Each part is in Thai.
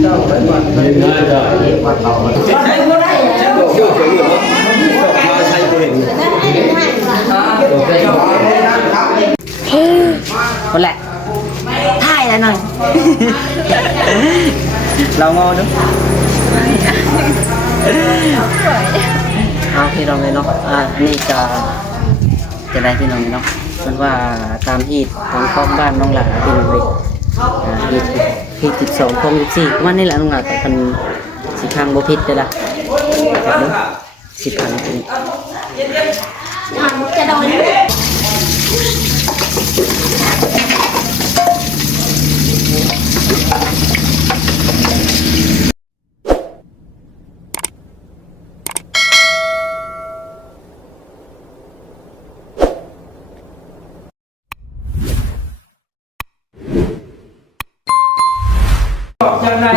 คนแหละถ่ายแล้วหน่อยเรางอดูเอาพี่น้องเลยเนาะนี่จะได้พี่น้องเนาะมันว่าตามที่ทางครอบบ้านน้องหลาพี่น้องเลยที่12 14วันนี้แหละน้องหลากับคนสิพังบ่ผิดเลยล่ะสิพังจริงจะโดน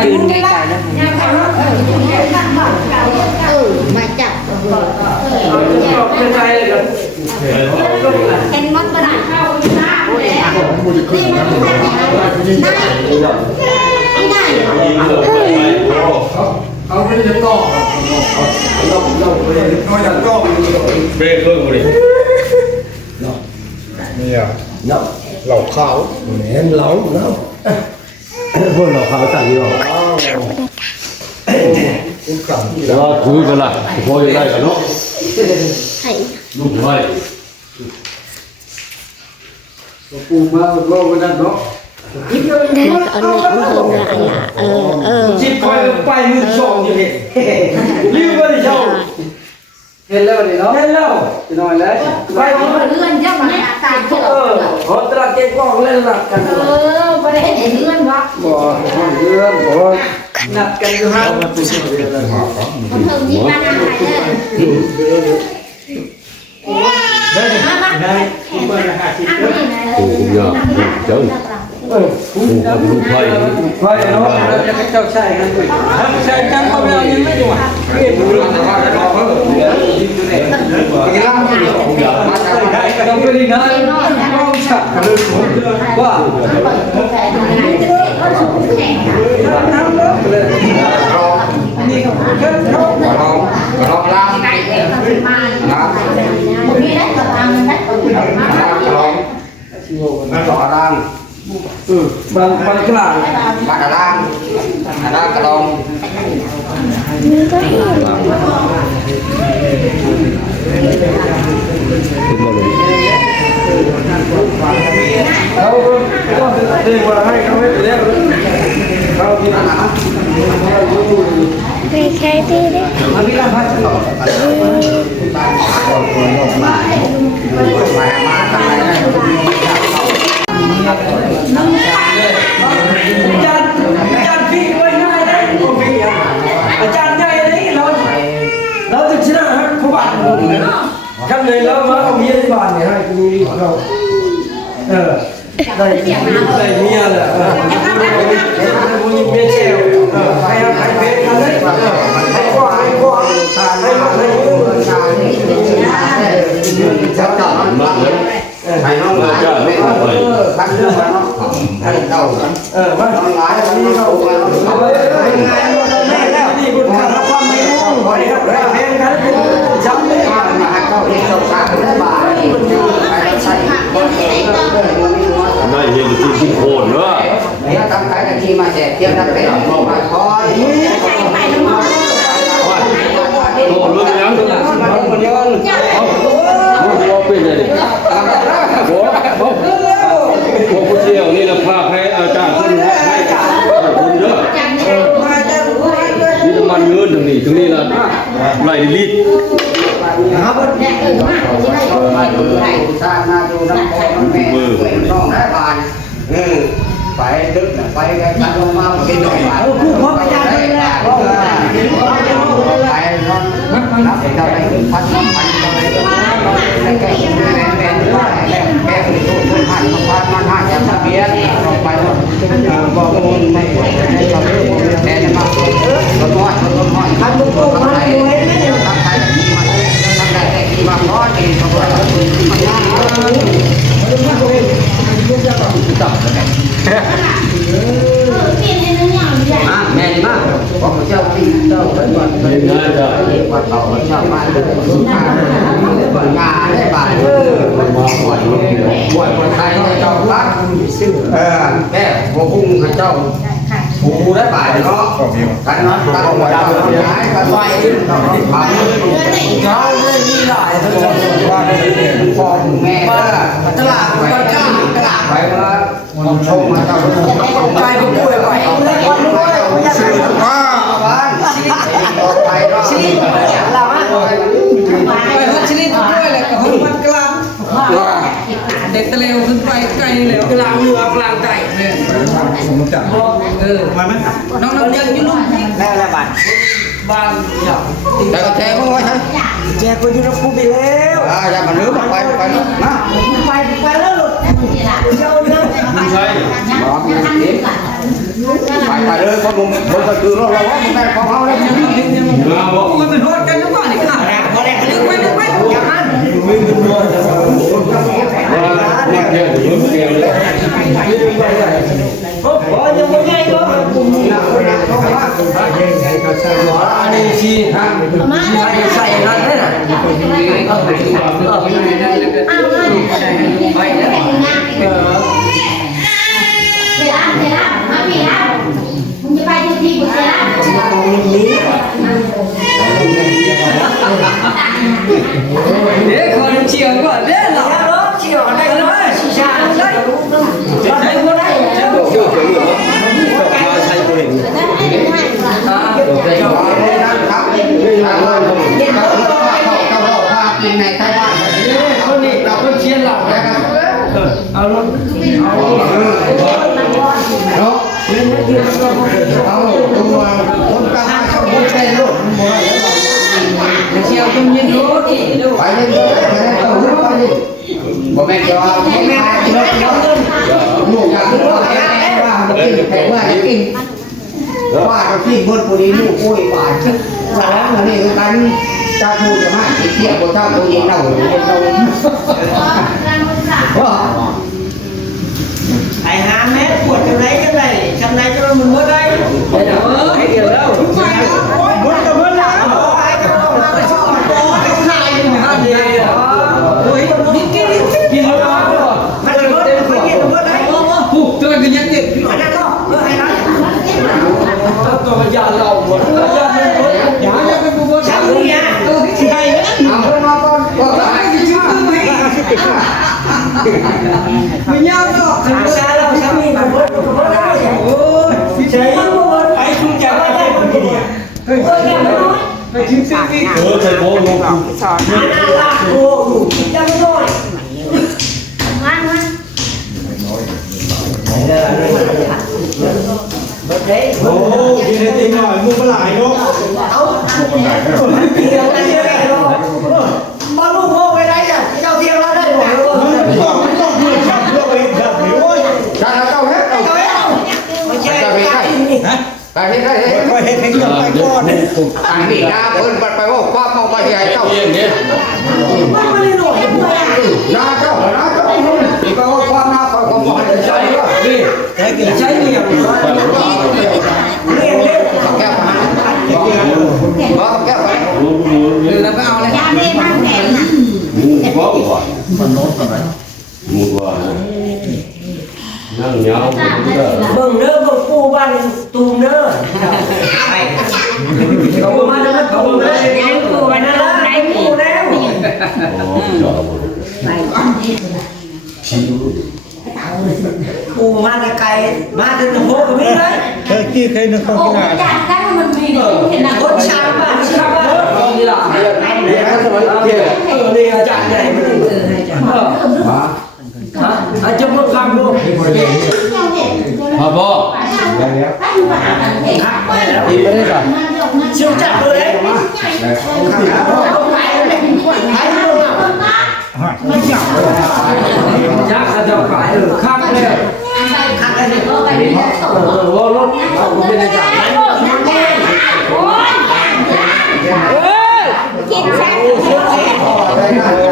ยืนไกลๆแล้วมาจับเป็นมัดกระดาษเข้าได้เอาไปจะต่อเราจะต่อเบรกเพิ่มเลยนี่อ่ะเหล่าขาวเห็นเหล่าเนาะพวกเราเขาสั่งอยู่แล้วถือกันละพอจะได้กันเนาะลูกไว้ปูมาก็ไม่ได้เนาะชิดไปมือช่องอยู่นี่รีบไปดิช่องเห็นแล้วนี่เนาะเห็นแล้วจะนอนแล้วไปเลื่อนเยอะมาตายเขาตระเก็บกล้องเล่นหนักกันประเด็นเลื่อนวะบ่เลื่อนบ่หนักกันอยู่ห้างมันเป็นเรื่องอะไรคนเพิ่มยิ่งมาหนักเลยได้คุณเปิดราคาชิดโอ้ยเจ้าคุณลูกไฟเนาะแล้วจะเจ้าชายกันด้วยชายจังเขาเรายังไม่ดูอ่ะเรียนรู้แต่ว่าจะรอเพิ่มกีฬามาจากไหนก็ต้องไปดีนะมองฉับว่านี่เขาลองล้างล้างมีได้กับล้างได้ลองต่อล้างบางกลางบางล้างกระดองเขาเรียกว่าให้เขาไม่เรียกเขาที่ไหนไปแค่ที่นี่มาพี่ลำพัดต่อมาทำไมนะอาจารย์พี่ไว้ง่ายได้อาจารย์ใหญ่เลยเราจะชนะเขาบ้านกันเลยแล้วมาเอาเมียที่บ้านเนี่ยให้กูเราได้เมียแหละมึงเมียเชลให้เพชรกันเลยให้ก็ให้มาให้จับจับมาเลยให้น้องหลายไม่ต้องตั้งเรื่องมาเนาะให้เจ้าว่าน้องหลายนี่เขาไม่แล้วนี่คุณทำความไม่รู้หอยครับเพชรกันจำเลยมาให้เขาเองเราสร้างเป็นบาทไปใช้ได้เห็นที่โคนเนอะเนี่ยทำขายกันทีมาแจกเที่ยวทั้งเป็นมาคอยโดนเรื่องยังคนเดียวเราเป็นอะไรผมผู้เชี่ยวนี่นะภาพให้อาจารย์คุณให้คุณเยอะนี่น้ำมันเงินตรงนี้ละไหลลิตรครับสร้างนาดูน้ำคอยน้ำแม่น้องได้บานไปดึกไปกันลงมาเป็นหน่อยผู้พ่อพญาเลยแหละไปนับเป็นเท่าไรพันเท่าไรแก่แก่ว่าแล้วแก่คือตู้ตู้หันมาพันมันหันจากเบียร์ลงไปบอกมูลไม่ในกับเรื่องแต่จะมาต้นม้อยคันบุกบุกมาเลยทำใครที่มาทำใครที่มาเพราะที่เขาบอกมันง่ายจับแม่น ของเจ้าที่เจ้าเป็นวันเป็นงานจ้ะวันเต่าเจ้าบ้านเป็นงานได้บ่ายมาบ่อยบ่อยคนไทยเจ้ารักแม่หัวพุ่งเจ้าผูได้บ่ายเนาะกันนั้นกันหัวดาวย้ายกันไว้เราผ่านเจ้าเรื่องนี้หลายท่านว่าพ่อแม่ตลาดไปจ้าตลาดไปมาชมมาเจ้าไปก็ป่วยไปเลยคนด้วยชื่อว่าบ้านไปเราชื่อเราไปฮัชลินด้วยเลยกับคนมันกลางเด็กตะเลวขึ้นไปไกลเลยกลางเรือกลางใจเนี่ยสมมติจังมาไหมน้องๆยังอยู่ลุ่มแล้วบ้านแต่ก็แจกมั้งไว้ใช่แจกคนอยู่รับผู้ไปแล้วอย่ามาลืมไปนะไปแล้วหลุดเจ้าเรื่องใช่ไปเลยเขาลุงคนก็คือเราว่ามันได้ของเขาแล้วมันเป็นรถกันทุกวันนี่ค่ะนึกไว้อย่างนั้นยังไม่ได้ก็อันนี้ชีใส่นั่นเลยนะเด็กคนเชียวก่อนเด็กหรอเชียวได้ก็ได้ชีชาได้ใช้ก็ได้ใช้ก็ใช้ก็ได้ในใต้บ้านคนนี้เราคนเชียร์เรานะครับเอาลงเอาตัวคนกลางเขาพูดใช่ลูกเชียวจงยินรู้ไปเล่นไปเล่นเอาลูกไปดิบ่แม่จอบ่แม่กินลูกอยากกินว่าแก่ว่ากินแก่ว่ากินว่าเรากินบนปุรีลูกโอ้ยบาดสองอันนี้คือการจะพูดจะมาเทียบกับเจ้าตัวเองเราไอ้หาแม่ปวดจังไรจังไรจังไรจะมันเมื่อไรให้เดียวแล้วมุดกับเมื่อไรไอ้จะลงมาไปชอบโอ้ยนายอยู่ห้าเดียวโอ้ยกินแล้วมันจะเมื่อไรไม่กินเมื่อไรปุ๊บตัวกันยังเด็กอันนั้นก็ไอ้นั่นตัวมันยาเราหมดยาเป็นคนยาเป็นผู้บริหารเนี่ยใช่ไหมเอาคนมาก่อนก็ได้ชื่อไม่ไม่ยากหรอกทำชาเราทำมีแบบว่าโอ้ยพี่ชัยไปคุณจะว่าได้คนเดียวไปถึงสิ่งที่ใช่โบ้ลงสอนน่ารักโอ้ยังไม่น้อยโอ้ยกินได้หน่อยมึงมาหลายเนาะเอาเกี่ยวกันเลยมาลูกโง่ไปได้จ้ะเจ้าเที่ยวได้หมดต้องพูดชัดเพื่อไปจับหรือโอ้ยใช่เจ้าเฮ็ดไม่ใช่เจ้าเฮ็ดนะไปเฮ็ดได้ไปเฮ็ดให้กับไปก่อนอันนี้นะเพิ่นไปว่าความเมาไปใหญ่เจ้าไม่ได้หน่อยนะเจ้าอีกว่าความน่าความของมันใช่นี่ใช่นี่อย่างแก้วมาแก้วไปแล้วก็เอาเลยยาเล่มากแข็งนะมูก่อนมันโน้ตกันไหมมูก่อนนั่งเงาเบิ่งเด้อเบิ่งปูบ้านตูมเด้อเขามาแล้วเขามาแล้วปูไปนั่นแล้วไหนปูแล้วปูมาแต่ไกลมาแต่หนุ่มโบก็ไม่ได้เคยกี้เคยนึกเขาที่ไหนจากนั้นมันมีเห็นนะคนชาวบ้านนี่ล่ะเนี่ยเขาสมัยเที่ยวนี่อาจารย์ใหญ่ไม่ได้ให้อาจารย์อาจารย์พูดคำดูพ่อดีไม่ได้ก่อนชิวจับเลยไม่จับยักษ์อาจจะขายข้างเลยข้างเลยรถเอาเป็นอาจารย์กินแซ่บเรา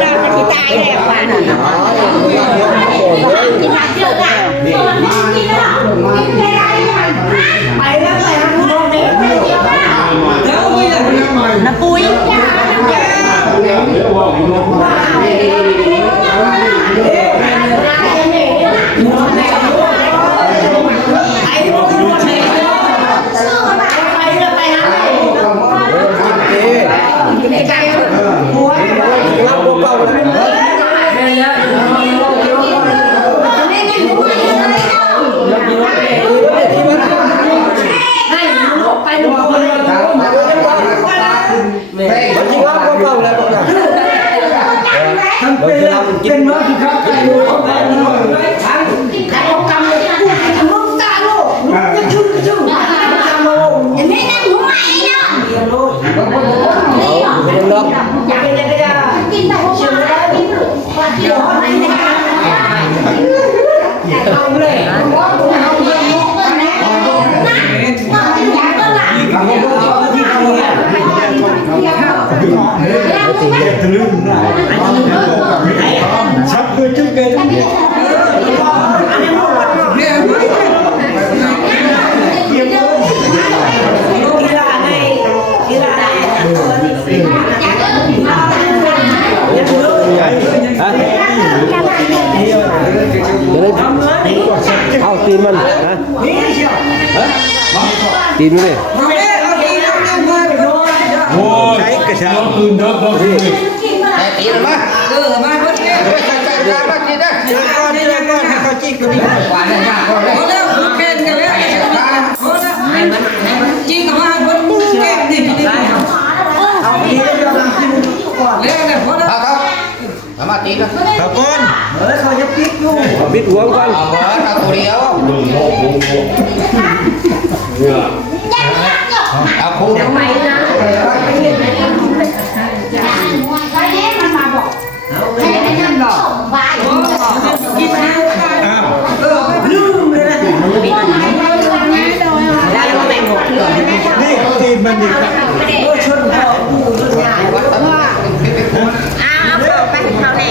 จะที่ตายแล้วป่ะกินมาเยอะอ่ะกินแล้วไปแล้วไปทางนู้นนี่ เป็นมาที่ครับใครรู้เขาได้ยินว่าไรทั้งใครเอากำเลยมึงตาโลกมึงจะชุ่มชุ่มตาโลกอย่างนี้นั่งหัวไอ้เนาะเดี๋ยวโลกเป็นล็อกอยากเป็นอะไรก็ได้กินแต่หัวไอ้เดี๋ยวไหนเนี่ยเอาเลยเอาเลยชักคือจุดเกินเอาตีนมันนะตีนมันเลยโอ้ยกระชากปืนเด้อพี่แต่ตีมันมามาเพิ่นเนี่ยจัดมากินได้เจอก่อนนี่เลยก่อนให้เขาจิ้มกันดีกว่าเนี่ยก่อนเลยเอาแล้วแค่กันแล้วเอาแล้วให้มันจิ้มกันมาเพิ่นแก้ดิได้เอาดีแล้วเนี่ยพอแล้วครับเอามาตีกันครับก่อนเขาจะปิดอยู่ปิดหัวก่อนเอาเอาตัวเดียวเอาคู่ทำไมนะมันมาบอกให้นั่นบอกไปกินแล้วลืมเลยนะได้มาแบ่งหมดนี่ตีมันดีครับชนเขาชนใหญ่วัดตะวันเอาไปเขาแน่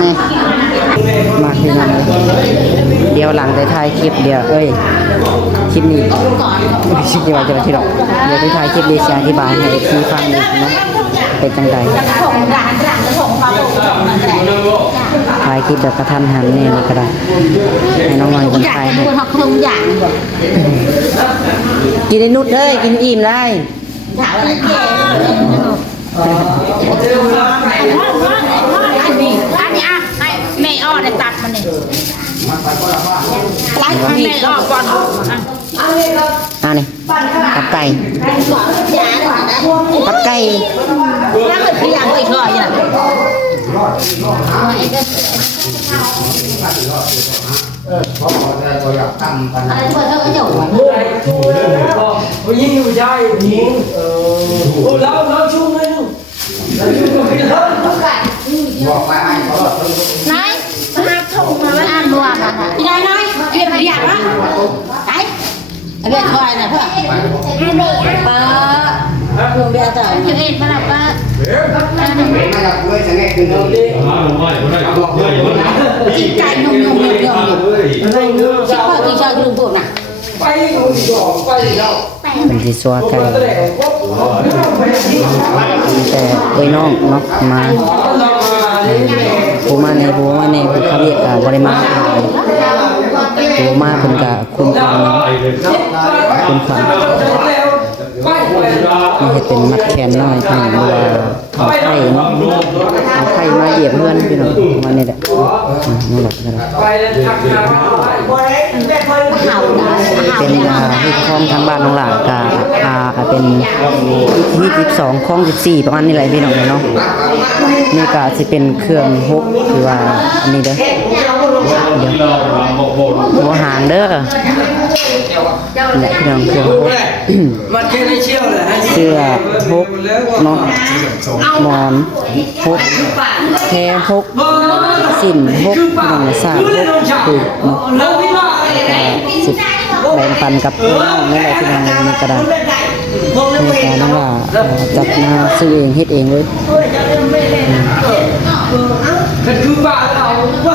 นี่มาที่นั่นเดี๋ยวหลังได้ถ่ายคลิปเดี๋ยวคลิปนี้คลิปนี้ว่าจะมาที่หรอกเดี๋ยวที่ถ่ายคลิปนี้จะอธิบายให้พี่ฟังอีกนะเป็นจังใดถ่ายคลิปแบบกระทันหันนี่ก็ได้ให้น้องหน่อยคนไทยให้กินได้นุดเลยกินอิ่มได้อันนี้อ่ะให้แม่อ้อได้ตัดมันนี่ไล่ให้แม่อ้อก่อนนี่ตับไก่ตับไก่ถ้าเกิดพี่อยากอีกเลยเนี่ยอะไรเปิดเท่ากันอยู่ผู้หญิงผู้ชายผู้หญิงเราชุ่มเลยนุ่มเราชุ่มก็ไม่ได้บอกไปให้เขา นายมาถูกมาอ่านรวมนะคะพี่นายนายเรียนอยากนะไปเรียนคอยนะเพื่อนป้าลุงเบียร์ต่อจะเอ็ดมาแล้วป้าจิตใจนุ่มๆเดียวคิดว่าที่ชอบลุงพูดนะไปเอาดีกว่าไปแล้ว เป็นที่ซัวไก่แต่เอ้ยน้องเนาะมาผู้มาในผู้มาในผู้เขาเรียกบริมาผู้มาเป็นกับคุณควันคุณควันนี่ให้เป็นมัดแขนน้อยพี่น้องว่าเอาไข่เนาะเอาไข่มาเหยียบเพื่อนพี่น้องวันนี้แหละนี่แหละเป็นที่คลองทางบ้านน้องหลากาเป็นที่12คลอง14ประมาณนี้แหละพี่น้องเนาะนี่ก็จะเป็นเครื่องฮกคือว่าอันนี้เด้อเดี๋ยวหัวหางเด้อนี่พี่น้องเครื่องฮกเสื้อฮกเนาะหมอนฮกแพรฮกสินฮกพี่น้องสาดฮกคือเนาะสิบแบ่งปันกับน้องนี่แหละพี่น้องนี่ก็ได้นี่ก็น้องว่าจัดมาซื้อเองเฮ็ดเองเลยคือบ้าเอาหัว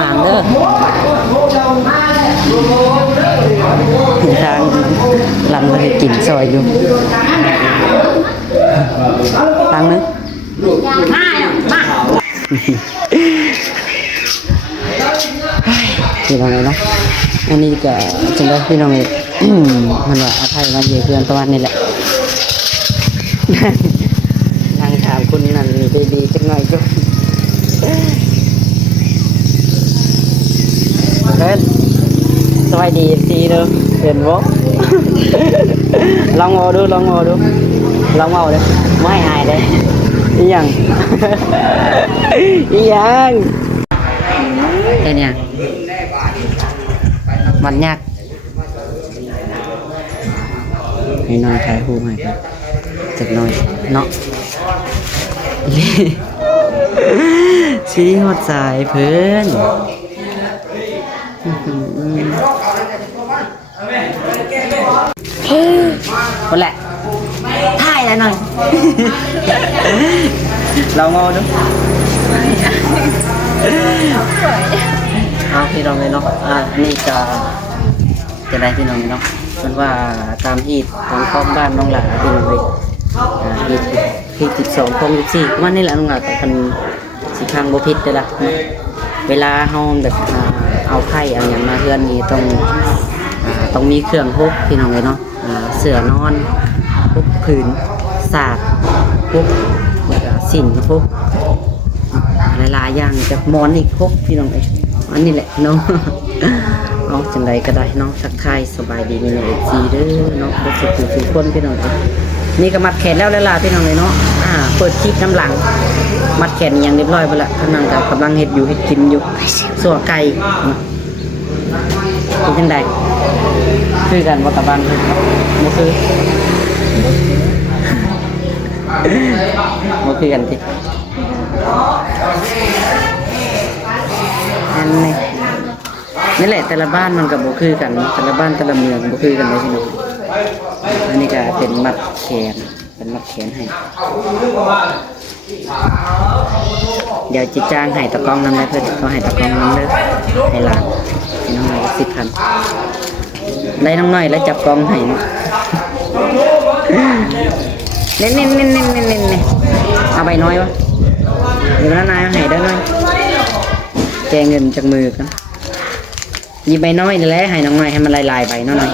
หางเด้อถึงทางหลังมันกินซอยอยู่ตังนึงพี่น้องเลยเนาะอันนี้ก็จังได้พี่น้องเลยมันว่าอภัยมาเยี่ยเพื่อนประมาณนี้แหละนั่งท ถามคุณนั่นนี่ดีๆจังหน่อยก็เฮ้ยสวัสดีทีเด้อเห็นบ่ลองเอาดูลองเอาเลยไม่อายเลยอีหยังอีหยังแค่เนี้ยมันยากให้น้อยถ่ายรูปให้ครับจักหน่อยเนาะชี้หดสายเพื่อนคนแหละถ่ายแล้วหน่อยเรางอดูเอาพี่น้องเลยเนาะนี่จะได้พี่น้องเนาะมันว่าตามที่ทางครอบบ้านน้องหลาพี่น้องเลยที่12 14วันนี้แหละน้องหลากับคนสิทางบ่ผิดเด้อล่ะเวลาเฮาแบบเอาไข่เอาหยังมาเฮือนนี่ต้องมีเครื่องพกพี่น้องเลยเนาะเสื้อนอนพกผืนสาดพกแล้วก็สินพกหลายๆอย่างจะมอนอีกพกพี่น้องเลยอันนี้แหละเนาะเอาจังไรก็ได้เนาะทักทายสบายดีมีในFCเด้อเนาะบ่สุขทุกคนพี่น้องนี่ก็มัดแขนแล้วล่ะพี่น้องเลยเนาะเปิดคลิปน้ำหลังมัดแขนอย่างเรียบร้อยไปละกำลังเฮ็ดอยู่เฮ็ดกินอยู่สัวไก่เป็นจังไดคือกันบ่ตะบังบ่คือบ่คือกันติอันนี้นี่แหละแต่ละบ้านมันก็บ่คือกันแต่ละบ้านแต่ละเมืองบ่คือกันเลยพี่น้องอันนี้ก็เป็นมัดแขนให้เดี๋ยวจิจ้างให้ตะกองนำได้เพื่อนก็ให้ตะกองนำเลยให้หลานให้น้องหน่อย10,000ได้น้องหน่อยแล้วจับกองให้เนาะเน้นเอาใบน้อยวะเดี๋ยวน้านายให้ได้หน่อยแกเงินจากมือกันหยิบใบน้อยนี่แหละให้น้องหน่อยให้มันลายใบน้อย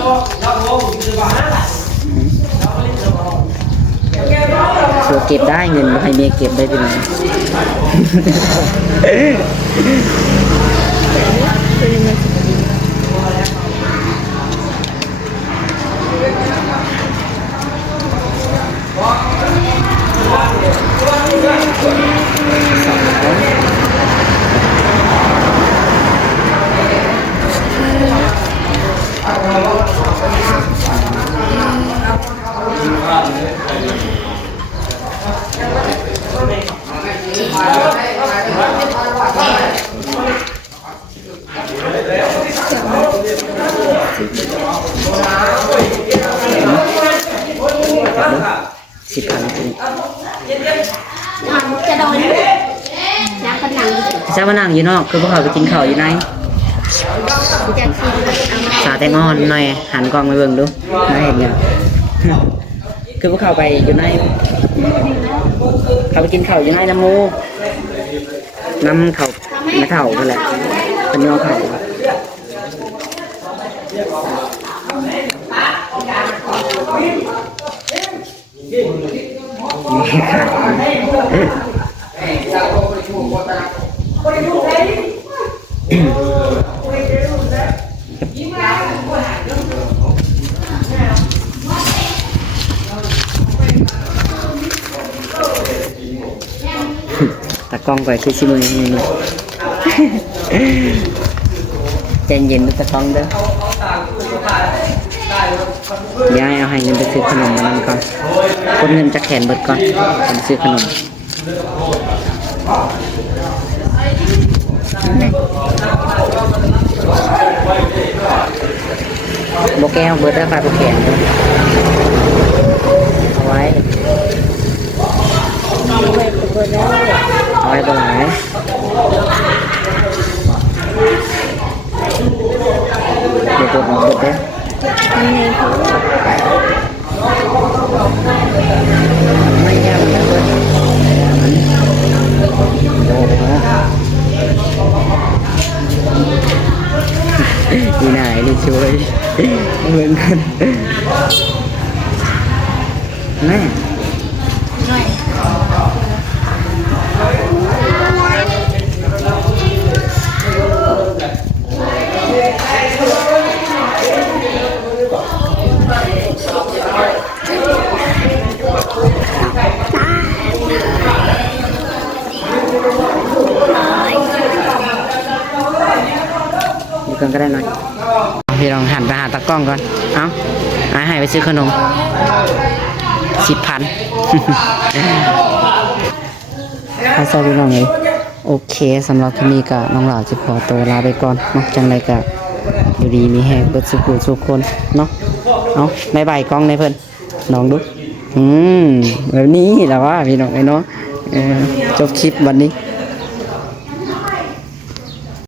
ส่วนเก็บได้เงินให้เมียเก็บได้เป็นไงจะมานั่งอยู่นอกคือพวกเขาไปกินข้าวอยู่ไหนสาแตงอ่อนหน่อยหันกล้องไปเบิ่งดูน่าเห็นไงคือพวกเขาไปอยู่ไหนเขาไปกินข้าวอยู่ไหนน้ำมูน้ำเขาไม่เท่านั่นแหละเป็นน้องเขาตากล้องไปคือชิมือนี่ใจเย็นตากล้องเด้อย้ายเอาให้เงินไปซื้อขนมมานั่งก่อนคนเงินจะแขนเบิดก่อนไปซื้อขนมโบแก้วเบิดได้ปลาโบแขนเอาไว้บ่หลายเดี๋ยวตัวของเบิดเด้อไม่ยากนะเบิดดีไหนนี่ช่วยเหมือนกันแม่ นี่ก่อนก็ได้หน่อยพี่ลองหันไปหาตากล้องก่อนเอาให้ไปซื้อขนม10,000ถ้าใส่พี่น้องเลยโอเคสำหรับที่นี่ก็น้องหลาจะขอตัวลาไปก่อนเนาะจังไรก็อยู่ดีมีแฮงเบิดสุขสุขคนเนาะเอาบายบายกล้องในเพิ่นน้องดูแบบนี้แหละว่าพี่น้องไอ้เนาะจบคลิปวันนี้